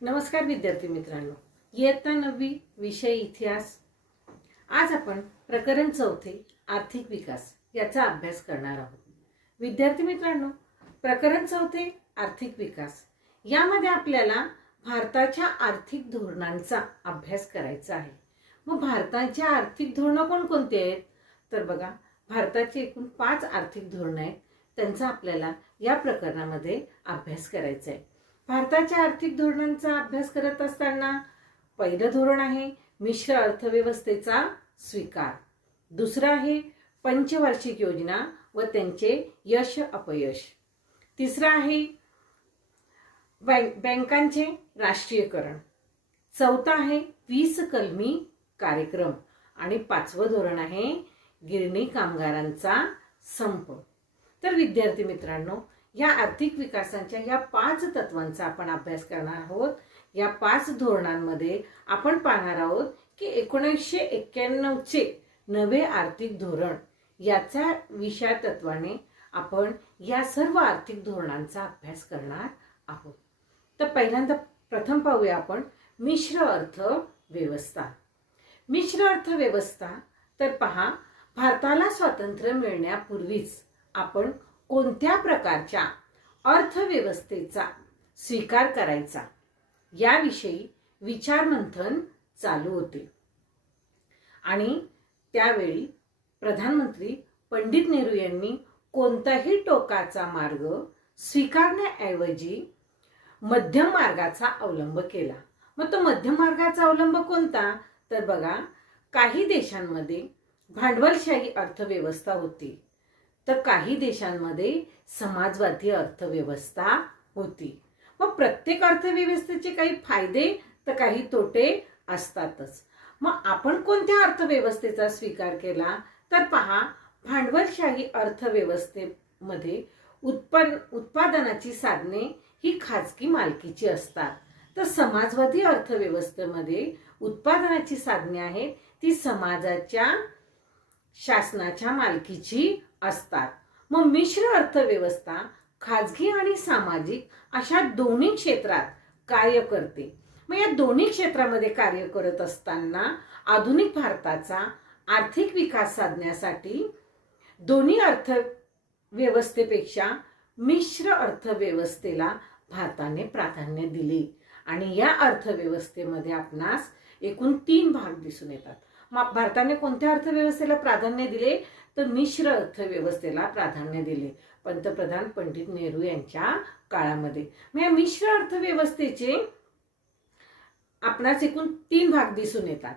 नमस्कार विद्यार्थी मित्रांनो, इयत्ता 9वी विषय इतिहास। आज आपण प्रकरण 4 आर्थिक विकास याचा अभ्यास करणार आहोत। विद्यार्थी मित्रांनो, प्रकरण 4 आर्थिक विकास यामध्ये आपल्याला भारताच्या आर्थिक धोरणांचा अभ्यास करायचा आहे। मग भारताची आर्थिक धोरणे कोणकोणती आहेत तर बघा, भारताची एकूण 5 आर्थिक धोरणे आहेत, त्यांचा आपल्याला या प्रकरणामध्ये अभ्यास करायचा आहे। भारताच्या आर्थिक धोरणांचा अभ्यास करत असताना पहिलं धोरण आहे मिश्र अर्थव्यवस्थेचा स्वीकार, दुसरं आहे पंचवार्षिक योजना व त्यांचे यश अपयश, तिसरं आहे बँकांचे राष्ट्रीयकरण, चौथा आहे 20 कलमी कार्यक्रम आणि 5वं धोरण आहे गिरणी कामगारांचा संप। तर विद्यार्थी मित्रांनो, या आर्थिक विकासाच्या या 5 तत्वांचा आपण अभ्यास करणार आहोत। या 5 धोरणांमध्ये आपण पाहणार आहोत की 1991 चे नवे आर्थिक धोरण याच्या विषय तत्वाने आपण या सर्व आर्थिक धोरणांचा अभ्यास करणार आहोत। तर पहिल्यांदा प्रथम पाहूया आपण मिश्र अर्थव्यवस्था। मिश्र अर्थव्यवस्था तर पहा, भारताला स्वातंत्र्य मिळण्यापूर्वीच आपण कोणत्या प्रकारच्या अर्थव्यवस्थेचा स्वीकार करायचा याविषयी विचारमंथन चालू होते आणि त्यावेळी प्रधानमंत्री पंडित नेहरू यांनी कोणताही टोकाचा मार्ग स्वीकारण्याऐवजी मध्यम मार्गाचा अवलंब केला। मग तो मध्यम मार्गाचा अवलंब कोणता तर बघा, काही देशांमध्ये भांडवलशाही अर्थव्यवस्था होती तर काही देशांमध्ये समाजवादी अर्थव्यवस्था होती। मग प्रत्येक अर्थव्यवस्थेचे काही फायदे तर काही तोटे असतातच। मग आपण कोणत्या अर्थव्यवस्थेचा स्वीकार केला तर पहा, भांडवलशाही अर्थव्यवस्थेमध्ये उत्पादनाची साधने ही खाजगी मालकीची असतात, तर समाजवादी अर्थव्यवस्थेमध्ये उत्पादनाची साधने आहेत ती समाजाच्या शासनाच्या मालकीची असतात। मग मिश्र अर्थव्यवस्था खाजगी आणि सामाजिक अशा दोन्ही क्षेत्रात कार्य करते। मग या दोन्ही क्षेत्रामध्ये कार्य करत असताना आधुनिक भारताचा आर्थिक विकास साधण्यासाठी दोन्ही अर्थव्यवस्थेपेक्षा मिश्र अर्थव्यवस्थेला भारताने प्राधान्य दिले आणि या अर्थव्यवस्थेमध्ये आपणास एकूण 3 भाग दिसून येतात। मग भारताने कोणत्या अर्थव्यवस्थेला प्राधान्य दिले तर मिश्र अर्थव्यवस्थेला प्राधान्य दिले पंतप्रधान पंडित नेहरू यांच्या काळामध्ये। मग या मिश्र अर्थव्यवस्थेचे आपणास एकूण 3 भाग दिसून येतात।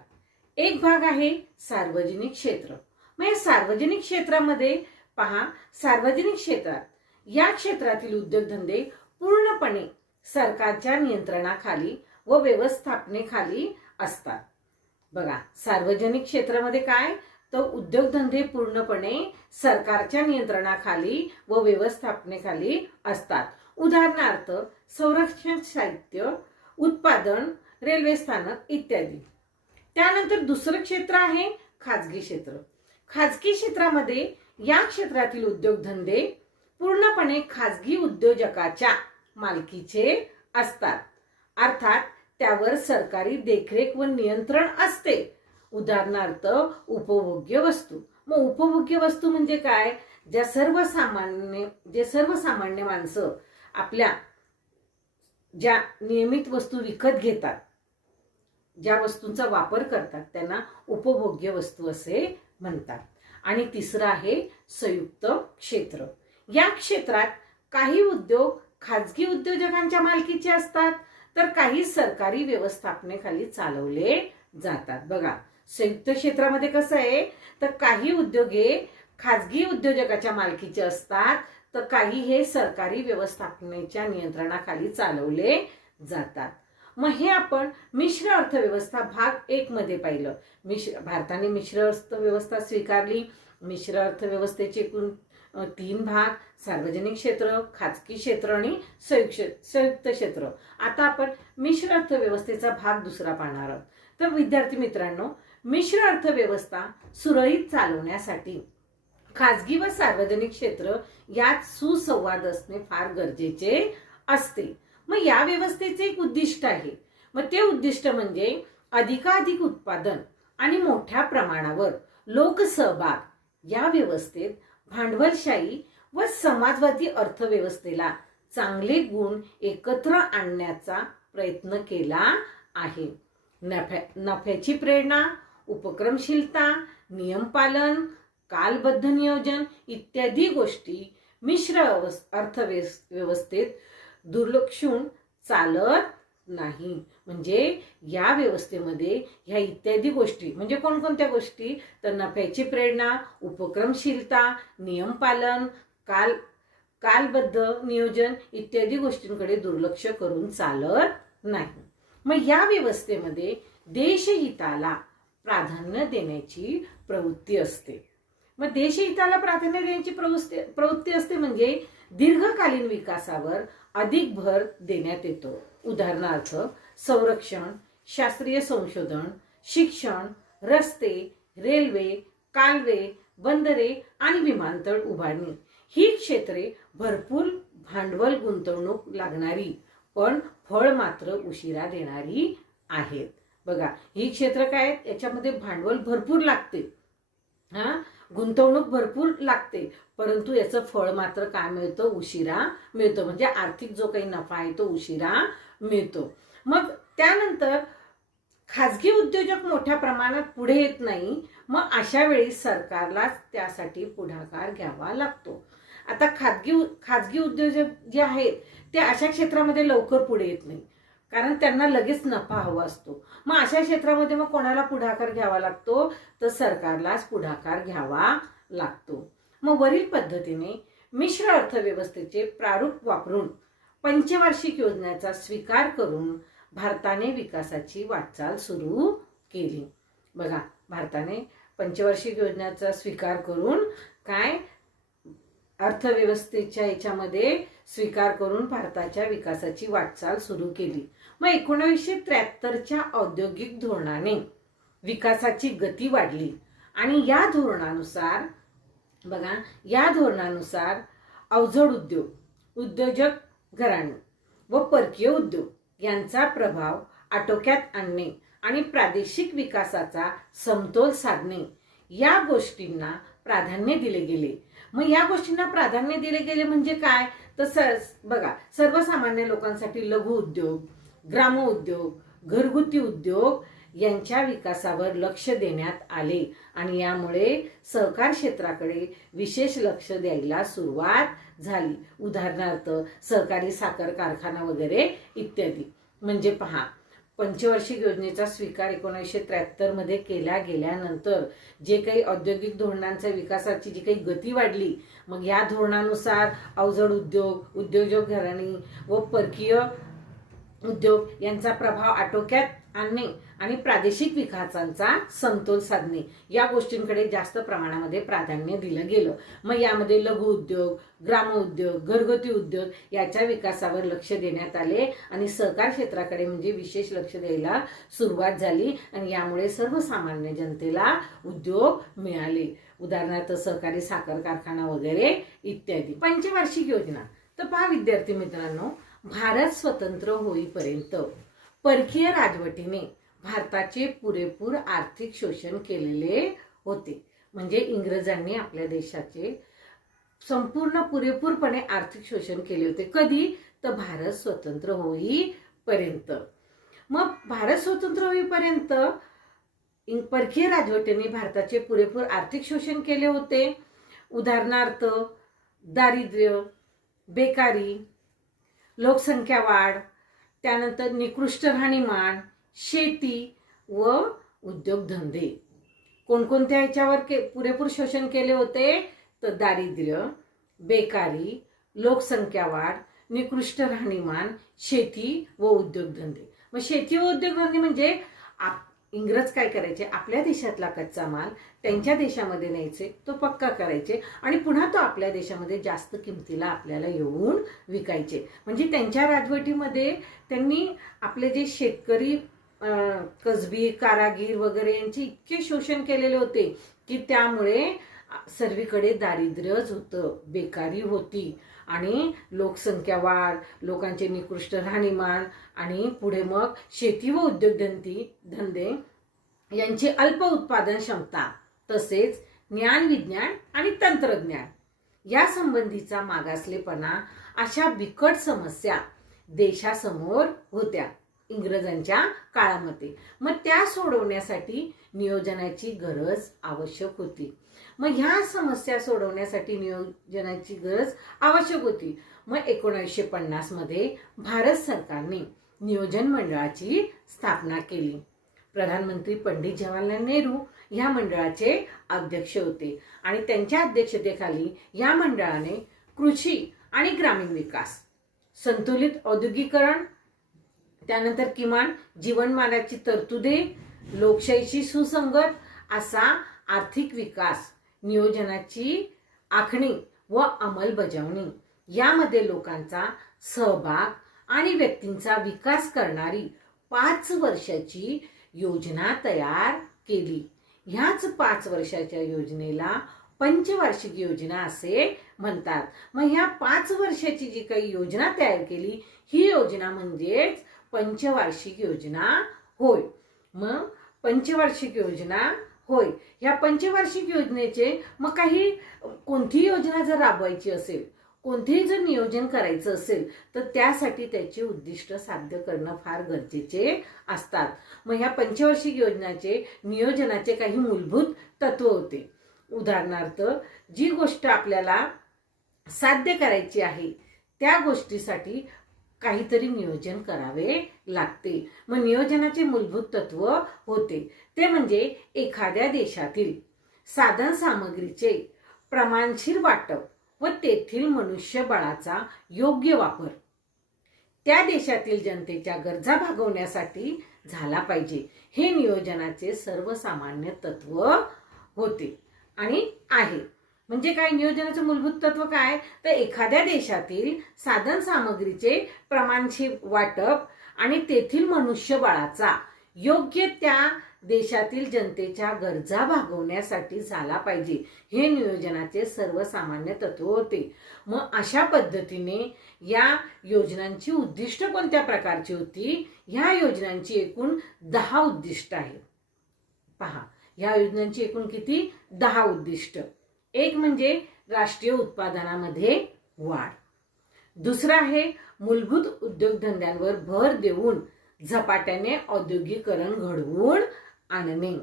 एक भाग आहे सार्वजनिक क्षेत्र। मग या सार्वजनिक क्षेत्रामध्ये पहा, सार्वजनिक क्षेत्रात या क्षेत्रातील उद्योगधंदे पूर्णपणे सरकारच्या नियंत्रणाखाली व व्यवस्थापनेखाली असतात। बघा, सार्वजनिक क्षेत्रामध्ये काय तर उद्योगधंदे पूर्णपणे सरकारच्या नियंत्रणाखाली व व्यवस्थापनेखाली असतात। उदाहरणार्थ संरक्षण साहित्य उत्पादन, रेल्वे स्थानक इत्यादी। त्यानंतर दुसरं क्षेत्र आहे खाजगी क्षेत्र। खाजगी क्षेत्रामध्ये या क्षेत्रातील उद्योगधंदे पूर्णपणे खाजगी उद्योजकाच्या मालकीचे असतात, अर्थात त्यावर सरकारी देखरेख व नियंत्रण असते। उदाहरणार्थ उपभोग्य वस्तू। मग उपभोग्य वस्तू म्हणजे काय, जे सर्वसामान्य माणसं आपल्या ज्या नियमित वस्तू विकत घेतात, ज्या वस्तूंचा वापर करतात त्यांना उपभोग्य वस्तू असे म्हणतात। आणि तिसरं आहे संयुक्त क्षेत्र। या क्षेत्रात काही उद्योग खाजगी उद्योजकांच्या मालकीचे असतात तर काही सरकारी व्यवस्थापनेखाली चालवले जातात। बघा, संयुक्त क्षेत्रामध्ये कसं आहे तर काही उद्योग हे खाजगी उद्योजकाच्या मालकीचे असतात तर काही हे सरकारी व्यवस्थापनेच्या नियंत्रणाखाली चालवले जातात। मग हे आपण मिश्र अर्थव्यवस्था भाग 1 मध्ये पाहिलं. भारताने मिश्र अर्थव्यवस्था स्वीकारली. मिश्र अर्थव्यवस्थेचे एकूण 3 भाग: सार्वजनिक क्षेत्र, खाजगी क्षेत्र आणि संयुक्त क्षेत्र. आता आपण मिश्र अर्थव्यवस्थेचा भाग 2 पाहणार आहोत. तर विद्यार्थी मित्रांनो, मिश्र अर्थव्यवस्था सुरळीत चालवण्यासाठी खाजगी व सार्वजनिक क्षेत्र यात सुसंवाद असणे फार गरजेचे असते. मग या व्यवस्थेचे एक उद्दिष्ट आहे. मग ते उद्दिष्ट म्हणजे अधिकाधिक उत्पादन आणि मोठ्या प्रमाणावर लोकसहभाग या व्यवस्थेत भांडवलशाही व समाजवादी अर्थव्यवस्थेला चांगले गुण एकत्र आणण्याचा प्रयत्न केला आहे. नफ्याची प्रेरणा, उपक्रमशीलता, नियमपालन, कालबद्ध नियोजन इत्यादी गोष्टी मिश्र अर्थव्यवस्थेत दुर्लक्षून चालत नाही. म्हणजे या व्यवस्थेमध्ये ह्या इत्यादी गोष्टी म्हणजे कोणकोणत्या गोष्टी? तर नफ्याची प्रेरणा, उपक्रमशीलता, नियमपालन, कालबद्ध नियोजन इत्यादी गोष्टींकडे दुर्लक्ष करून चालत नाही. मग या व्यवस्थेमध्ये देशहिताला प्राधान्य देण्याची प्रवृत्ती असते. मग देशहिताला प्राधान्य देण्याची प्रवृत्ती असते म्हणजे दीर्घकालीन विकासावर अधिक भर देण्यात येतो. उदाहरणार्थ संरक्षण, शास्त्रीय संशोधन, शिक्षण, रस्ते, रेल्वे, कालवे, बंदरे आणि विमानतळ उभारणी ही क्षेत्रे भरपूर भांडवल गुंतवणूक लागणारी पण फळ मात्र उशिरा देणारी आहेत. बघा, ही क्षेत्र काय आहेत? याच्यामध्ये भांडवल भरपूर लागते, गुंतवणूक भरपूर लागते, परंतु याचं फळ मात्र काय मिळतं? उशिरा मिळतं. म्हणजे आर्थिक जो काही नफा आहे तो उशिरा मिळतो. मग त्यानंतर खाजगी उद्योजक मोठ्या प्रमाणात पुढे येत नाही. मग अशा वेळी सरकारला त्यासाठी पुढाकार घ्यावा लागतो. आता खाजगी उद्योजक जे आहेत ते अशा क्षेत्रामध्ये लवकर पुढे येत नाही, कारण त्यांना लगेच नफा हवा असतो. मग अशा क्षेत्रामध्ये मग कोणाला पुढाकार घ्यावा लागतो? तर सरकारलाच पुढाकार घ्यावा लागतो. मग वरील पद्धतीने मिश्र अर्थव्यवस्थेचे प्रारूप वापरून पंचवार्षिक योजनेचा स्वीकार करून भारताने विकासाची वाटचाल सुरू केली. बघा, भारताने पंचवार्षिक योजनेचा स्वीकार करून काय अर्थव्यवस्थेच्या याच्यामध्ये स्वीकार करून भारताच्या विकासाची वाटचाल सुरू केली. मग 1973च्या औद्योगिक धोरणाने विकासाची गती वाढली आणि या धोरणानुसार अवजड उद्योजक घराणे व परकीय उद्योग यांचा प्रभाव आटोक्यात आणणे आणि प्रादेशिक विकासाचा समतोल साधणे या गोष्टींना प्राधान्य दिले गेले. मग या गोष्टींना प्राधान्य दिले गेले म्हणजे काय? तर बघा, सर्वसामान्य लोकांसाठी लघु उद्योग, ग्राम उद्योग, घरगुती उद्योग यांच्या विकासावर लक्ष देण्यात आले आणि यामुळे सहकार क्षेत्राकडे विशेष लक्ष द्यायला सुरुवात झाली. उदाहरणार्थ सहकारी साखर कारखाना वगैरे इत्यादी. म्हणजे पहा, पंचवार्षिक योजनेचा स्वीकार 1973 मध्ये केला गेल्यानंतर जे काही औद्योगिक धोरणांच्या विकासाची जी काही गती वाढली, मग या धोरणानुसार अवजड उद्योजक घराणी व परकीय उद्योग यांचा प्रभाव आटोक्यात आणणे आणि प्रादेशिक विकासांचा समतोल साधणे या गोष्टींकडे जास्त प्रमाणामध्ये प्राधान्य दिलं गेलं. मग यामध्ये लघु उद्योग, ग्राम उद्योग, घरगुती उद्योग याच्या विकासावर लक्ष देण्यात आले आणि सहकार क्षेत्राकडे म्हणजे विशेष लक्ष द्यायला सुरुवात झाली आणि यामुळे सर्वसामान्य जनतेला उद्योग मिळाले. उदाहरणार्थ सहकारी साखर कारखाना वगैरे इत्यादी. पंचवार्षिक योजना. तर पहा विद्यार्थी मित्रांनो, भारत स्वतंत्र होईपर्यंत परकीय राजवटीने भारताचे पुरेपूर आर्थिक शोषण केलेले होते. म्हणजे इंग्रजांनी आपल्या देशाचे संपूर्ण पुरेपूरपणे आर्थिक शोषण केले होते. कधी? तर भारत स्वतंत्र होईपर्यंत. मग भारत स्वतंत्र होईपर्यंत परकीय राजवटीने भारताचे पुरेपूर आर्थिक शोषण केले होते. उदाहरणार्थ दारिद्र्य, बेकारी, लोकसंख्या वाढ, त्यानंतर निकृष्ट राहणीमान, शेती व उद्योगधंदे. कोणकोणत्या ह्याच्यावर पुरेपूर शोषण केले होते? तर दारिद्र्य, बेकारी, लोकसंख्या वाढ, निकृष्ट राहणीमान, शेती व उद्योगधंदे. मग शेती व उद्योगधंदे म्हणजे इंग्रज काय करायचे, आपल्या देशातला कच्चा माल त्यांच्या देशामध्ये न्यायचे, तो पक्का करायचे आणि पुन्हा तो आपल्या देशामध्ये जास्त किमतीला आपल्याला येऊन विकायचे. म्हणजे त्यांच्या राजवटीमध्ये त्यांनी आपले जे शेतकरी, कसबी, कारागीर वगैरे यांचे इतके शोषण केलेले होते की त्यामुळे सर्वीकडे दारिद्र्यच होतं, बेकारी होती आणि लोकसंख्या वाढ, लोकांचे निकृष्ट राहणीमान आणि पुढे मग शेती व उद्योगधंदे यांची अल्प उत्पादन क्षमता, तसेच ज्ञान, विज्ञान आणि तंत्रज्ञान या संबंधीचा मागासलेपणा अशा बिकट समस्या देशासमोर होत्या इंग्रजांच्या काळामध्ये. मग त्या सोडवण्यासाठी नियोजनाची गरज आवश्यक होती. मग ह्या समस्या सोडवण्यासाठी नियोजनाची गरज आवश्यक होती. मग 1950 मध्ये भारत सरकारने नियोजन मंडळाची स्थापना केली. प्रधानमंत्री पंडित जवाहरलाल नेहरू या मंडळाचे अध्यक्ष होते आणि त्यांच्या अध्यक्षतेखाली या मंडळाने कृषी आणि ग्रामीण विकास, संतुलित औद्योगिकरण, त्यानंतर किमान जीवनमानाची तरतुदे, लोकशाहीशी सुसंगत असा आर्थिक विकास, नियोजनाची आखणी व अंमलबजावणी यामध्ये लोकांचा सहभाग आणि व्यक्तींचा विकास करणारी 5 वर्षाची योजना तयार केली. ह्याच 5 वर्षाच्या योजनेला पंचवार्षिक योजना असे म्हणतात. मग ह्या 5 वर्षाची जी काही योजना तयार केली ही योजना म्हणजेच पंचवार्षिक योजना होय. मग पंचवार्षिक योजना होय. या पंचवार्षिक योजनेचे मग काही कोणतीही योजना जर राबवायची असेल, कोणतेही जर नियोजन करायचं असेल तर त्यासाठी त्याचे उद्दिष्ट साध्य करणं फार गरजेचे असतात. मग ह्या पंचवार्षिक योजनाचे नियोजनाचे काही मूलभूत तत्व होते. उदाहरणार्थ, जी गोष्ट आपल्याला साध्य करायची आहे त्या गोष्टीसाठी काहीतरी नियोजन करावे लागते. मग नियोजनाचे मूलभूत तत्व होते ते म्हणजे एखाद्या देशातील साधन सामग्रीचे प्रमाणशीर वाटप व तेथील मनुष्यबळाचा योग्य वापर त्या देशातील जनतेच्या गरजा भागवण्यासाठी झाला पाहिजे. हे नियोजनाचे सर्वसामान्य तत्व होते आणि आहे. म्हणजे काय नियोजनाचं मूलभूत तत्व काय, तर एखाद्या देशातील साधन सामग्रीचे प्रमाणशीर वाटप आणि तेथील मनुष्यबळाचा योग्य त्या देशातील जनतेच्या गरजा भागवण्यासाठी झाला पाहिजे. हे नियोजनाचे सर्वसामान्य तत्व होते. मग अशा पद्धतीने या योजनांची उद्दिष्ट कोणत्या प्रकारची होती? ह्या योजनांची एकूण 10 उद्दिष्ट आहेत. पहा, या योजनांची एकूण किती? 10 उद्दिष्ट. एक म्हणजे राष्ट्रीय उत्पादनामध्ये वाढ. दुसरं आहे मूलभूत उद्योगधंद्यांवर भर देऊन झपाट्याने औद्योगिकरण घडवून आणणे.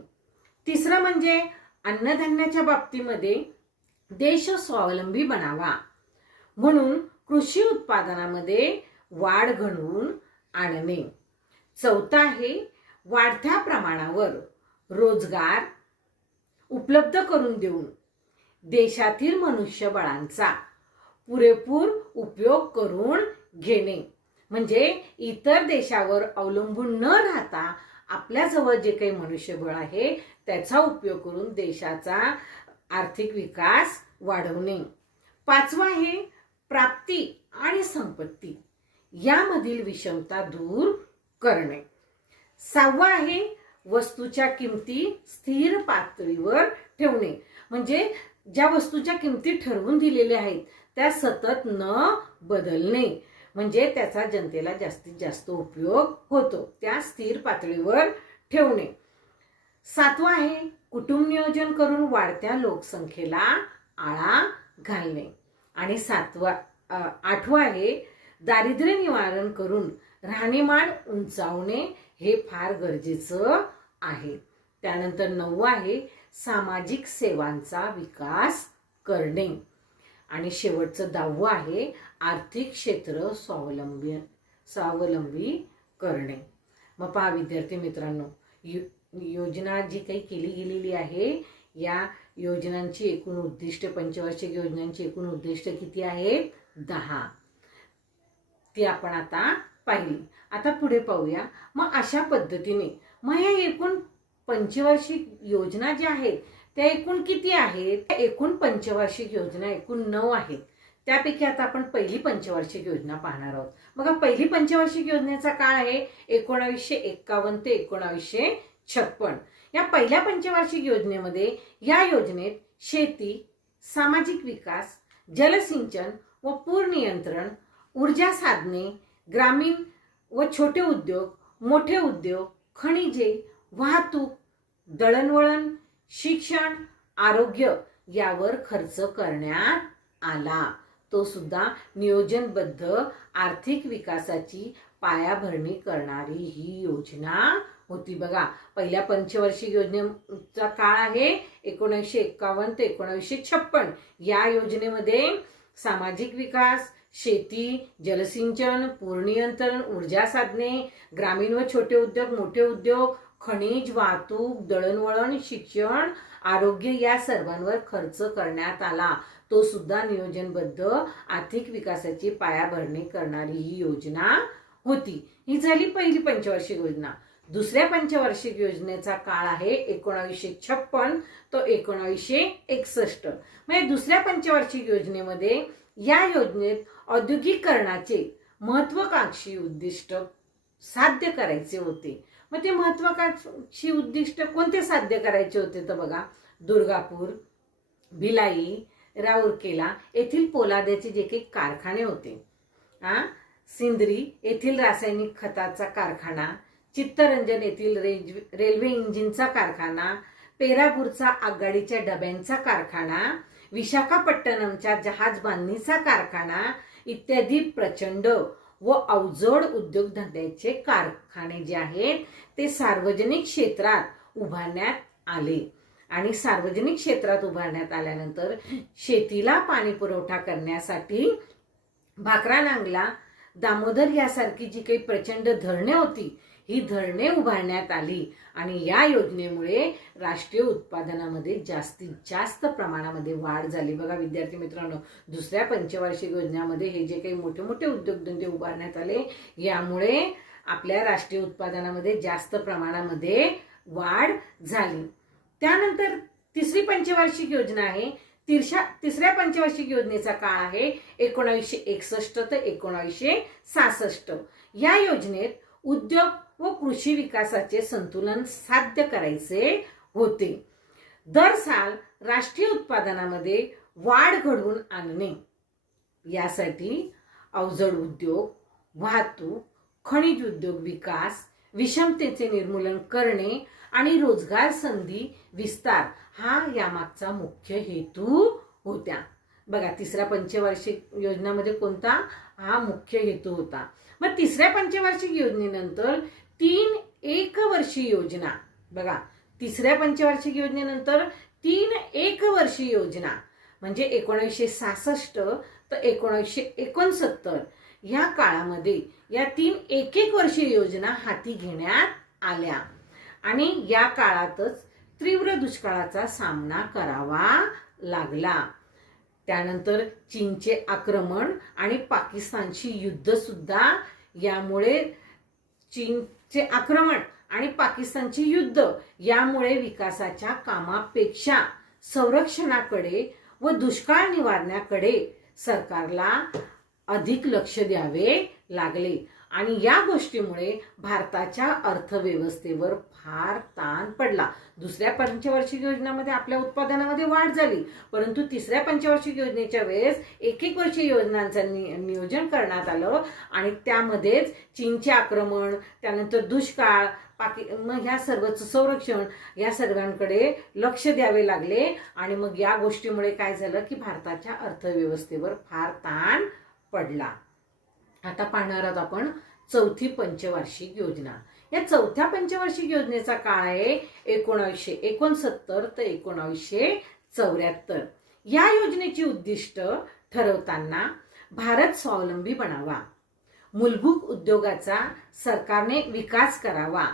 तिसरं म्हणजे अन्नधान्याच्या बाबतीमध्ये देश स्वावलंबी बनावा म्हणून कृषी उत्पादनामध्ये वाढ घडवून आणणे. चौथा आहे वाढत्या प्रमाणावर रोजगार उपलब्ध करून देऊन देशातील मनुष्यबळांचा पुरेपूर उपयोग करून घेणे. म्हणजे इतर देशावर अवलंबून न राहता आपल्याजवळ जे काही मनुष्यबळ आहे त्याचा उपयोग करून देशाचा आर्थिक विकास वाढवणे. पाचवा आहे प्राप्ती आणि संपत्ती यामधील विषमता दूर करणे. सहावा आहे वस्तूच्या किमती स्थिर पातळीवर ठेवणे. म्हणजे ज्या वस्तूच्या किमती ठरवून दिलेल्या आहेत त्या सतत न बदलणे. म्हणजे त्याचा जनतेला जास्तीत जास्त उपयोग होतो, त्या स्थिर पातळीवर ठेवणे. सातवा आहे कुटुंब नियोजन करून वाढत्या लोकसंख्येला आळा घालणे. आणि आठवा आहे दारिद्र्य निवारण करून राहणीमान उंचावणे. हे फार गरजेचं आहे. त्यानंतर 9 आहे सामाजिक सेवांचा विकास करणे. आणि शेवटचं 10 आहे आर्थिक क्षेत्र स्वावलंबी करणे. मग पहा विद्यार्थी मित्रांनो, योजना जी काही केली गेलेली आहे या योजनांची एकूण उद्दिष्ट, पंचवार्षिक योजनांची एकूण उद्दिष्ट किती आहेत? 10. ती आपण आता पाहिली. आता पुढे पाहूया. मग अशा पद्धतीने मग ह्या एकूण पंचवार्षिक योजना ज्या आहेत त्या एकूण किती आहेत? एकूण पंचवार्षिक योजना एकूण 9 आहेत. त्यापैकी आता आपण पहिली पंचवार्षिक योजना पाहणार आहोत. बघा, पहिली पंचवार्षिक योजनेचा काळ आहे 1951 ते 1956. या पहिल्या पंचवार्षिक योजनेमध्ये या योजनेत शेती, सामाजिक विकास, जलसिंचन व पूर नियंत्रण, ऊर्जा साधने, ग्रामीण व छोटे उद्योग, मोठे उद्योग, खनिजे, वाहतूक, दळणवळण, शिक्षण, आरोग्य यावर खर्च करण्यात आला. तो सुद्धा नियोजनबद्ध आर्थिक विकासाची पायाभरणी करणारी ही योजना होती. बघा, पहिल्या पंचवार्षिक योजनेचा काळ आहे 1951 ते 1956. या योजनेमध्ये सामाजिक विकास, शेती, जलसिंचन, पूर नियंत्रण, ऊर्जा साधने, ग्रामीण व छोटे उद्योग, मोठे उद्योग, खनिज, वाहतूक, दळणवळण, शिक्षण, आरोग्य या सर्वांवर खर्च करण्यात आला. तो सुद्धा नियोजनबद्ध आर्थिक विकासाची पायाभरणी करणारी ही योजना होती. ही झाली पहिली पंचवार्षिक योजना. दुसऱ्या पंचवार्षिक योजनेचा काळ आहे 1956 तो 1961. म्हणजे दुसऱ्या पंचवार्षिक योजनेमध्ये या योजनेत औद्योगिकरणाचे महत्वाकांक्षी उद्दिष्ट साध्य करायचे होते. मग ते महत्वाकांक्षी उद्दिष्ट कोणते साध्य करायचे होते? तर बघा, दुर्गापूर, भिलाई, राऊरकेला येथील पोलादाचे जे काही कारखाने होते, सिंदरी येथील रासायनिक खताचा कारखाना, चित्तरंजन येथील रेल्वे इंजिनचा कारखाना, पेरापूरचा आगगाडीच्या डब्यांचा कारखाना, विशाखापट्टणमच्या जहाज बांधणीचा कारखाना इत्यादी प्रचंड व अवजड उद्योगधंद्याचे कारखाने जे आहेत ते सार्वजनिक क्षेत्रात उभारण्यात आले. आणि सार्वजनिक क्षेत्रात उभारण्यात आल्यानंतर शेतीला पाणी पुरवठा करण्यासाठी भाकरा नांगला, दामोदर यासारखी जी काही प्रचंड धरणे होती ही धरणे उभारण्यात आली. आणि या योजनेमुळे राष्ट्रीय उत्पादनामध्ये जास्तीत जास्त प्रमाणामध्ये वाढ झाली. बघा विद्यार्थी मित्रांनो, दुसऱ्या पंचवार्षिक योजनेमध्ये हे जे काही मोठे मोठे उद्योगधंदे उभारण्यात आले यामुळे आपल्या राष्ट्रीय उत्पादनामध्ये जास्त प्रमाणामध्ये वाढ झाली. त्यानंतर तिसरी पंचवार्षिक योजना आहे. तिसऱ्या पंचवार्षिक योजनेचा काळ आहे 1961 ते 1966. या योजनेत उद्योग व कृषी विकासाचे संतुलन साध्य करायचे होते. दर साल राष्ट्रीय उत्पादनामध्ये वाढ घडवून आणणे यासाठी अवजड उद्योग, वाहतूक, खनिज उद्योग विकास, विषमतेचे निर्मूलन करणे आणि रोजगार संधी विस्तार हा यामागचा मुख्य हेतू होत्या. बघा, तिसऱ्या पंचवार्षिक योजनेमध्ये कोणता हा मुख्य हेतू होता. मग तिसऱ्या पंचवार्षिक योजनेनंतर 3 एकवर्षीय योजना, बघा तिसऱ्या पंचवार्षिक योजनेनंतर 3 एकवर्षीय योजना म्हणजे 1966 ते 1969 या काळामध्ये या 3 एक वर्षीय योजना हाती घेण्यात आल्या. आणि या काळातच तीव्र दुष्काळाचा सामना करावा लागला. त्यानंतर चीनचे आक्रमण आणि पाकिस्तानची युद्ध सुद्धा, यामुळे चीनचे आक्रमण आणि पाकिस्तानची युद्ध यामुळे विकासाच्या कामापेक्षा संरक्षणाकडे व दुष्काळ निवारणाकडे सरकारला अधिक लक्ष द्यावे लागले. आणि या गोष्टीमुळे भारताच्या अर्थव्यवस्थेवर फार ताण पडला. दुसऱ्या पंचवार्षिक योजनेमध्ये आपल्या उत्पादनामध्ये वाढ झाली, परंतु तिसऱ्या पंचवार्षिक योजनेच्या वेळेस एक वर्षीय योजनांचं नियोजन करण्यात आलं आणि त्यामध्येच चीनचे आक्रमण, त्यानंतर दुष्काळ, मग ह्या सर्वच संरक्षण या सर्वांकडे लक्ष द्यावे लागले. आणि मग या गोष्टीमुळे काय झालं की भारताच्या अर्थव्यवस्थेवर फार ताण पडला. आता पाहणार आहोत आपण चौथी पंचवार्षिक योजना. या चौथ्या पंचवार्षिक योजनेचा काळ आहे 1969 ते 1974. या योजनेची उद्दिष्ट ठरवताना भारत स्वावलंबी बनावा, मूलभूत उद्योगाचा सरकारने विकास करावा,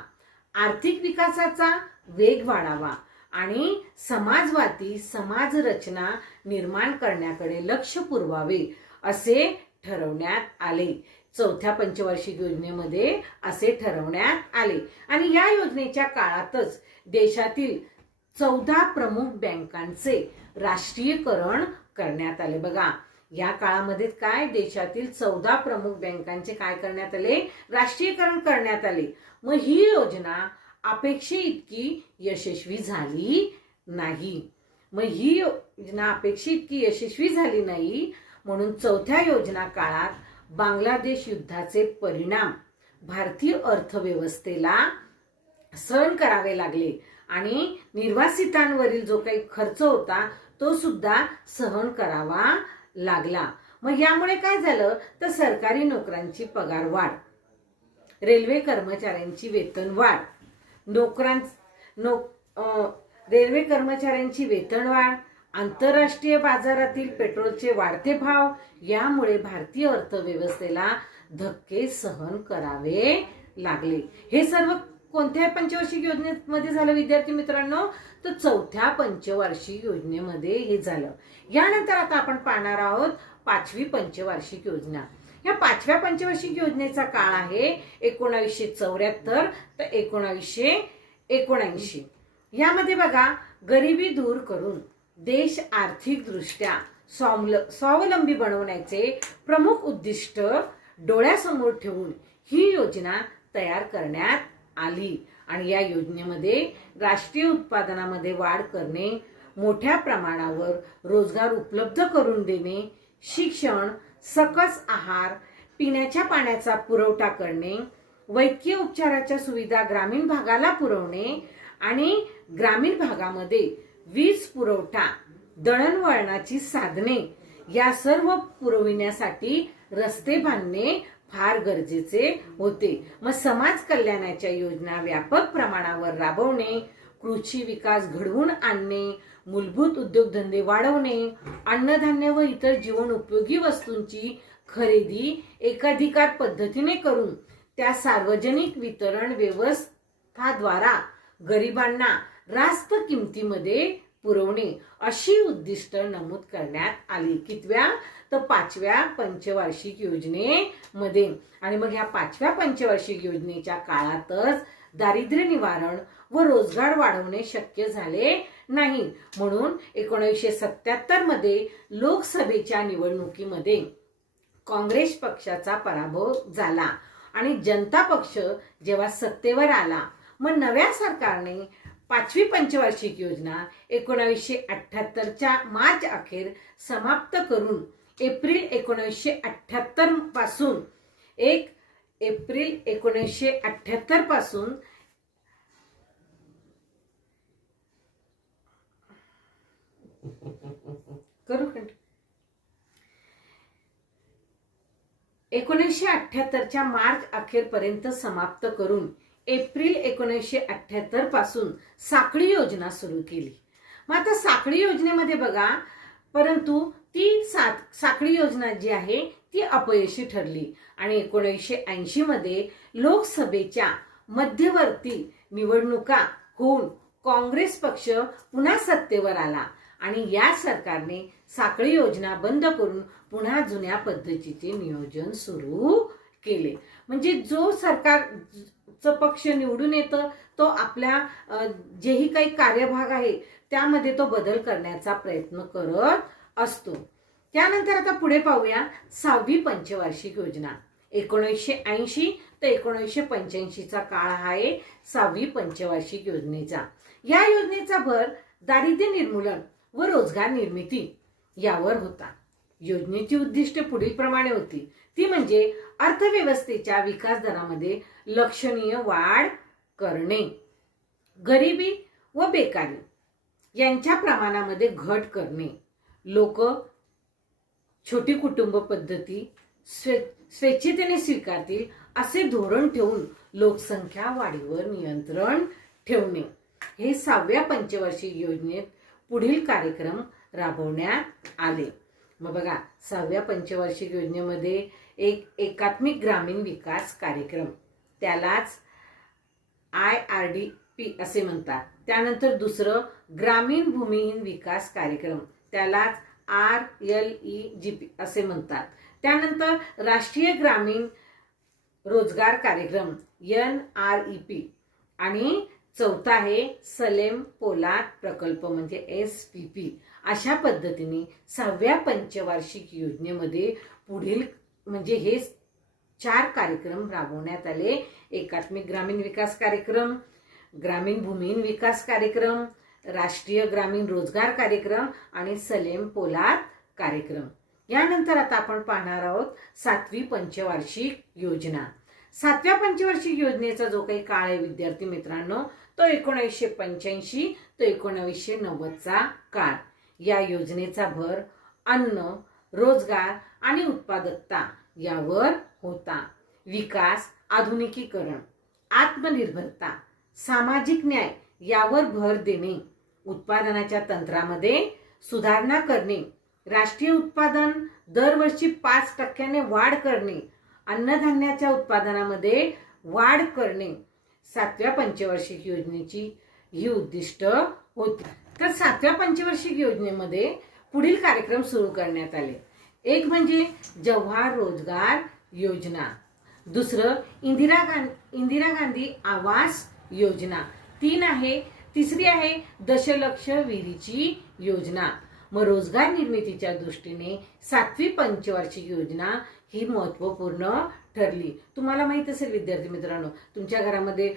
आर्थिक विकासाचा वेग वाढावा आणि समाजवादी समाज रचना निर्माण करण्याकडे लक्ष पुरवावे असे ठरवण्यात आले. चौथ्या पंचवार्षिक योजनेमध्ये असे ठरवण्यात आले. आणि या योजनेच्या काळातच देशातील 14 प्रमुख बँकांचे राष्ट्रीयकरण करण्यात आले. बघा, या काळामध्ये काय देशातील 14 प्रमुख बँकांचे काय करण्यात आले, राष्ट्रीयकरण करण्यात आले. मग ही योजना अपेक्षे इतकी यशस्वी झाली नाही. मग ही योजना अपेक्षित इतकी यशस्वी झाली नाही, म्हणून चौथ्या योजना काळात बांगलादेश युद्धाचे परिणाम भारतीय अर्थव्यवस्थेला सहन करावे लागले आणि निर्वासितांवरील जो काही खर्च होता तो सुद्धा सहन करावा लागला. मग यामुळे काय झालं तर सरकारी नोकरांची पगार वाढ, रेल्वे कर्मचाऱ्यांची वेतन वाढ, रेल्वे कर्मचाऱ्यांची वेतनवाढ, आंतरराष्ट्रीय बाजारातील पेट्रोलचे वाढते भाव यामुळे भारतीय अर्थव्यवस्थेला धक्के सहन करावे लागले. हे सर्व कोणत्या पंचवार्षिक योजनेमध्ये झालं विद्यार्थी मित्रांनो, तर चौथ्या पंचवार्षिक योजनेमध्ये हे झालं. यानंतर आता आपण पाहणार आहोत पाचवी पंचवार्षिक योजना. या पाचव्या पंचवार्षिक योजनेचा काळ आहे 1974 ते 1979. यामध्ये बघा, गरिबी दूर करून देश आर्थिकदृष्ट्या स्वावलंबी बनवण्याचे प्रमुख उद्दिष्ट डोळ्यासमोर ठेवून ही योजना तयार करण्यात आली. आणि या योजनेमध्ये राष्ट्रीय उत्पादनामध्ये वाढ करणे, मोठ्या प्रमाणावर रोजगार उपलब्ध करून देणे, शिक्षण, सकस आहार, पिण्याच्या पाण्याचा पुरवठा करणे, वैद्यकीय उपचाराच्या सुविधा ग्रामीण भागाला पुरवणे आणि ग्रामीण भागामध्ये वीज पुरवठा, दळणवळणाची साधने या सर्व पुरविण्यासाठी रस्ते बांधणे फार गरजेचे होते. मग समाज कल्याणाच्या योजना व्यापक प्रमाणावर राबवणे, कृषी विकास घडवून आणणे, मूलभूत उद्योगधंदे वाढवणे, अन्नधान्य व इतर जीवन उपयोगी वस्तूंची खरेदी एकाधिकार पद्धतीने करून त्या सार्वजनिक वितरण व्यवस्थाद्वारा गरिबांना रास्त किमतीमध्ये पुरवणे अशी उद्दिष्ट नमूद करण्यात आली. कितव्या तर पाचव्या पंचवार्षिक योजनेमध्ये. आणि मग ह्या पाचव्या पंचवार्षिक योजनेच्या काळातच दारिद्र्य निवारण व रोजगार वाढवणे शक्य झाले नाही. म्हणून 1977 मध्ये लोकसभेच्या निवडणुकीमध्ये काँग्रेस पक्षाचा पराभव झाला आणि जनता पक्ष जेव्हा सत्तेवर आला, मग नव्या सरकारने पाचवी पंचवार्षिक योजना 1978च्या मार्च अखेर समाप्त करून एप्रिल 1978 पासून 1 एप्रिल 1978 पासून करू 1978च्या मार्च अखेरपर्यंत समाप्त करून एप्रिल 1978 पासून साखळी योजना सुरू केली. मग आता साखळी योजनेमध्ये बघा, परंतु ती साखळी योजना जी आहे ती अपयशी ठरली आणि 1980 मध्ये लोकसभेच्या मध्यवर्ती निवडणुका होऊन काँग्रेस पक्ष पुन्हा सत्तेवर आला आणि या सरकारने साखळी योजना बंद करून पुन्हा जुन्या पद्धतीचे नियोजन सुरू केले. म्हणजे जो सरकारचा पक्ष निवडून येतं तो आपल्या जेही काही कार्यभाग आहे त्यामध्ये तो बदल करण्याचा प्रयत्न करत असतो. त्यानंतर आता पुढे पाहूया सहावी पंचवार्षिक योजना. 1980 ते 1985चा काळ आहे सहावी पंचवार्षिक योजनेचा. या योजनेचा भर दारिद्र्य निर्मूलन व रोजगार निर्मिती यावर होता. योजनेची उद्दिष्टे पुढील प्रमाणे होती. ती म्हणजे अर्थव्यवस्थेच्या विकास दरामध्ये लक्षणीय वाढ करणे, गरिबी व बेकारी यांच्या प्रमाणामध्ये घट करणे, लोक छोटी कुटुंब पद्धती स्वेच्छेने स्वीकारतील असे धोरण ठेवून लोकसंख्या वाढीवर नियंत्रण ठेवणे. हे सहाव्या पंचवार्षिक योजनेत पुढील कार्यक्रम राबवण्यात आले. मग बघा, सहाव्या पंचवार्षिक योजनेमध्ये एक एकात्मिक ग्रामीण विकास कार्यक्रम, त्यालाच IRDP असे म्हणतात. त्यानंतर दुसरं ग्रामीण भूमिहीन विकास कार्यक्रम, त्यालाच RLEGP असे म्हणतात. त्यानंतर राष्ट्रीय ग्रामीण रोजगार कार्यक्रम NREP आणि चौथा आहे सलेम पोलाद प्रकल्प म्हणजे SPP. अशा पद्धतीने 6व्या पंचवार्षिक योजनेमध्ये पुढील म्हणजे हे 4 कार्यक्रम राबवण्यात आले. एकात्मिक ग्रामीण विकास कार्यक्रम, ग्रामीण भूमिहीन विकास कार्यक्रम, राष्ट्रीय ग्रामीण रोजगार कार्यक्रम आणि सलेम पोलाद कार्यक्रम. यानंतर आता आपण पाहणार आहोत 7वी पंचवार्षिक योजना. 7व्या पंचवार्षिक योजनेचा जो काही काळ आहे विद्यार्थी मित्रांनो, तो 1985 ते 1990चा काळ. या योजनेचा भर अन्न, रोजगार आणि उत्पादकता यावर होता. विकास, आधुनिकीकरण, आत्मनिर्भरता, सामाजिक न्याय यावर भर देणे, उत्पादनाच्या तंत्रामध्ये सुधारणा करणे, राष्ट्रीय उत्पादन दरवर्षी 5% वाढ करणे, अन्नधान्याच्या उत्पादनामध्ये वाढ करणे, 7व्या पंचवार्षिक योजनेची ही उद्दिष्ट होती. तर 7व्या पंचवार्षिक योजनेमध्ये पुढील कार्यक्रम सुरू करण्यात आले. एक म्हणजे जवाहर रोजगार योजना, दुसरं इंदिरा गांधी आवास योजना, तिसरी आहे दशलक्ष विहिरीची योजना. मग रोजगार निर्मितीच्या दृष्टीने 7वी पंचवार्षिक योजना ही महत्त्वपूर्ण ठरली. तुम्हाला माहित असेल विद्यार्थी मित्रांनो, तुमच्या घरामध्ये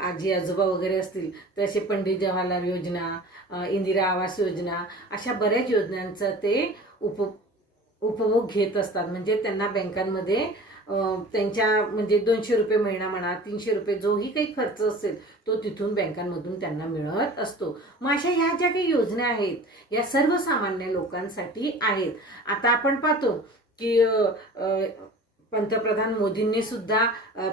आजी आजोबा वगैरे असतील तर असे पंडित जवाहरलाल योजना, इंदिरा आवास योजना अशा बऱ्याच योजनांचा ते उपभोग घेत असतात. म्हणजे त्यांना बँकांमध्ये त्यांच्या म्हणजे 200 रुपये महिना म्हणा, 300 रुपये जोही काही खर्च असेल तो तिथून बँकांमधून त्यांना मिळत असतो. मग अशा ह्या ज्या काही योजना आहेत या सर्वसामान्य लोकांसाठी आहेत. आता आपण पाहतो की पंतप्रधान मोदींनी सुद्धा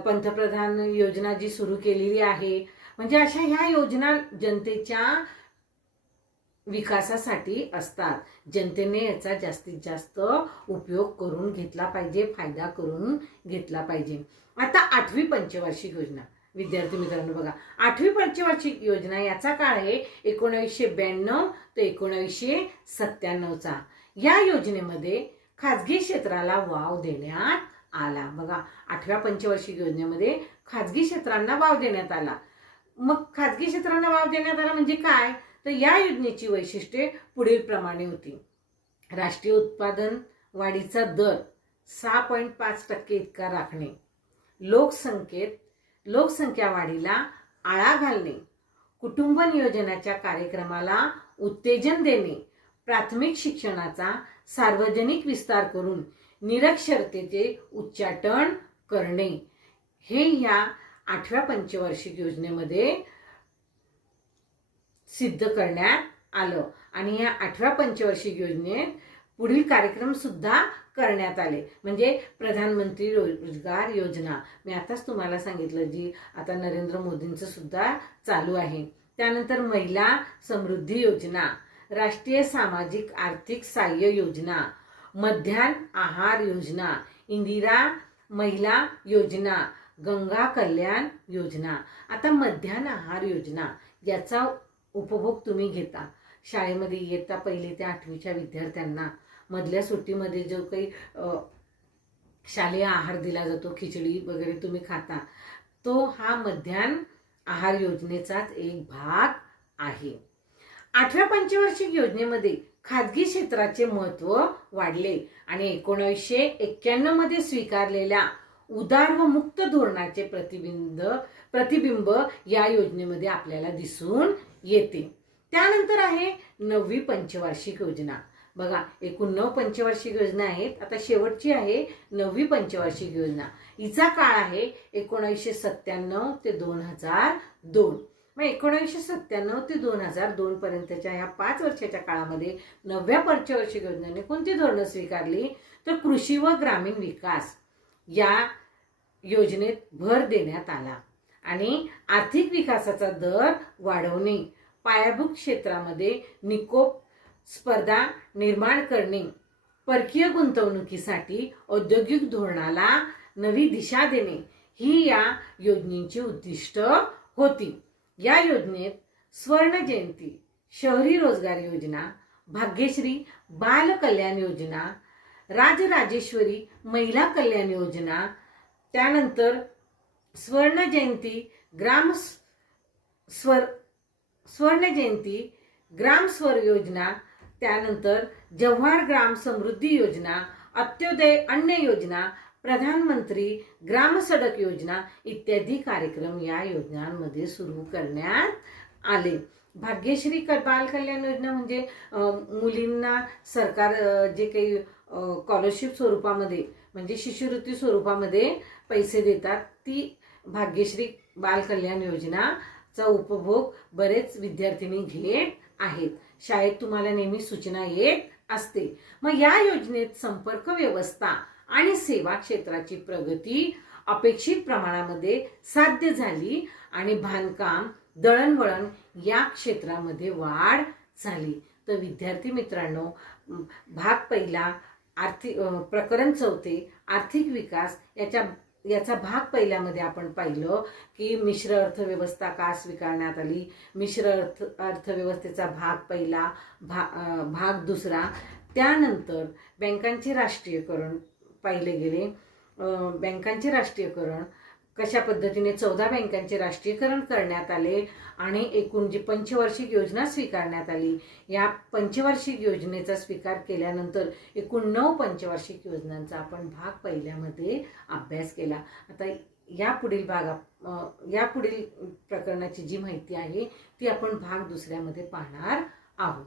पंतप्रधान योजना जी सुरू केलेली आहे. म्हणजे अशा ह्या योजना जनतेच्या विकासासाठी असतात. जनतेने याचा जास्तीत जास्त उपयोग करून घेतला पाहिजे, फायदा करून घेतला पाहिजे. आता 8वी पंचवार्षिक योजना विद्यार्थी मित्रांनो बघा, 8वी पंचवार्षिक योजना याचा काळ आहे 1992 ते 1997चा. या योजनेमध्ये खाजगी क्षेत्राला वाव देण्यात आला. बघा, 8व्या पंचवार्षिक योजनेमध्ये खाजगी क्षेत्रांना वाव देण्यात आला. मग खाजगी क्षेत्रांना वाव देण्यात आला म्हणजे काय, तर या योजनेची वैशिष्ट्ये पुढील प्रमाणे होती. राष्ट्रीय उत्पादन वाढीचा दर 6.5% इतका राखणे, लोकसंख्या वाढीला आळा घालणे, कुटुंब नियोजनाच्या कार्यक्रमाला उत्तेजन देणे, प्राथमिक शिक्षणाचा सार्वजनिक विस्तार करून निरक्षरतेचे उच्चाटन करणे, हे या 8व्या पंचवार्षिक योजनेमध्ये सिद्ध करण्यात आलं. आणि या 8व्या पंचवार्षिक योजनेत पुढील कार्यक्रम सुद्धा करण्यात आले. म्हणजे प्रधानमंत्री रोजगार योजना मी आताच तुम्हाला सांगितलं, जी आता नरेंद्र मोदींचं सुद्धा चालू आहे. त्यानंतर महिला समृद्धी योजना, राष्ट्रीय सामाजिक आर्थिक सहाय्य योजना, मध्यान्ह आहार योजना, इंदिरा महिला योजना, गंगा कल्याण योजना. आता मध्यान्ह आहार योजना याचा उपभोग तुम्ही घेता. शाळेमध्ये इयत्ता 1 ते 8वीच्या विद्यार्थ्यांना मधल्या सुट्टीमध्ये जो काही शालेय आहार दिला जातो, खिचडी वगैरे तुम्ही खाता, तो हा मध्यान्ह आहार योजनेचाच एक भाग आहे. 8व्या पंचवार्षिक योजनेमध्ये खाजगी क्षेत्राचे महत्त्व वाढले आणि 1991 मध्ये स्वीकारलेल्या उदार व मुक्त धोरणाचे प्रतिबिंब या योजनेमध्ये आपल्याला दिसून येते. त्यानंतर आहे 9वी पंचवार्षिक योजना. बघा, एकूण 9 पंचवार्षिक योजना आहेत. आता शेवटची आहे 9वी पंचवार्षिक योजना. हिचा काळ आहे 1997 ते 2002. मग 1997 ते 2002 पर्यंतच्या या 5 वर्षाच्या काळामध्ये 9व्या पंचवार्षिक योजनेने कोणती धोरणं स्वीकारली, तर कृषी व ग्रामीण विकास या योजनेत भर देण्यात आला आणि आर्थिक विकासाचा दर वाढवणे, पायाभूत क्षेत्रामध्ये निकोप स्पर्धा निर्माण करणे, परकीय गुंतवणुकीसाठी औद्योगिक धोरणाला नवी दिशा देणे ही या योजनेची उद्दिष्ट होती. या योजनेत स्वर्ण जयंती, शहरी रोजगार योजना, भाग्यश्री बाल कल्याण योजना, राजराजेश्वरी महिला कल्याण योजना, त्यानंतर स्वर्ण जयंती ग्राम स्वर योजना, त्यानंतर जव्हार ग्राम समृद्धी योजना, अंत्योदय अन्न योजना, प्रधानमंत्री ग्राम सडक योजना इत्यादी कार्यक्रम या योजनांमध्ये सुरू करण्यात आले. भाग्यश्री बाल कल्याण योजना म्हणजे मुलींना सरकार जे काही स्कॉलरशिप स्वरूपामध्ये म्हणजे शिष्यवृत्ती स्वरूपामध्ये पैसे देतात, ती भाग्यश्री बाल कल्याण योजनाचा उपभोग बरेच विद्यार्थिनी घेत आहेत. शाळेत तुम्हाला नेहमी सूचना येत असते. मग या योजनेत संपर्क व्यवस्था आणि सेवा क्षेत्राची प्रगती अपेक्षित प्रमाणामध्ये साध्य झाली आणि बांधकाम, दळणवळण या क्षेत्रामध्ये वाढ झाली. तर विद्यार्थी मित्रांनो, भाग पहिला प्रकरण 4 आर्थिक विकास याचा भाग पहिल्यामध्ये आपण पाहिलं की मिश्र अर्थव्यवस्था का स्वीकारण्यात आली, मिश्र अर्थव्यवस्थेचा भाग पहिला, भाग दुसरा, त्यानंतर बँकांचे राष्ट्रीयकरण पाहिले गेले. बँकांचे राष्ट्रीयकरण कशा पद्धतीने 14 बँकांचे राष्ट्रीयकरण करण्यात आले आणि एकूण जी पंचवार्षिक योजना स्वीकारण्यात आली, या पंचवार्षिक योजनेचा स्वीकार केल्यानंतर एकूण 9 पंचवार्षिक योजनांचा आपण भाग पहिल्यामध्ये अभ्यास केला. आता यापुढील प्रकरणाची जी माहिती आहे ती आपण भाग दुसऱ्यामध्ये पाहणार आहोत.